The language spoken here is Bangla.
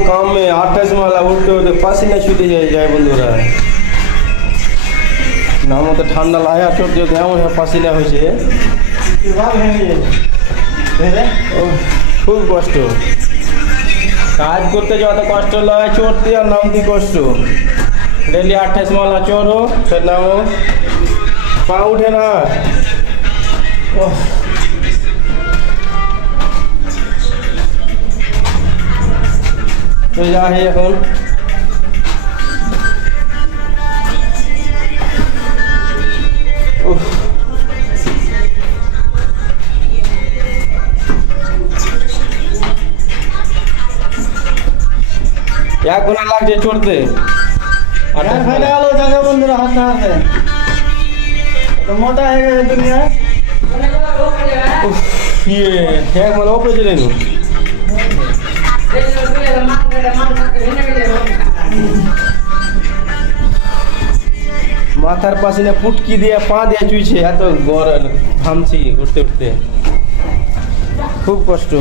काम में 28 माला उठते उठते पसीना छूटे যায় বন্ধুরা না মতো ঠান্ডা লাগা চলতে চলতে এমন পাসিনা হয়েছে খুব কষ্ট কাজ করতে যত কষ্ট লাগে চড়তে আর নামতে কষ্ট डेली 28 माला चढ़ो फिर नामो पा उठे ना तो जा है এখন এক ঘন্টা লাগছে চড়তে फायदा आलो जागा बंधुरा हाथ है तो मोटा है दुनिया ये है मला ऊपर चले नु মাথার পাশে পুটকি দিয়ে পা দিয়ে চুইছে এত গরম ঘামছি উঠতে উঠতে খুব কষ্ট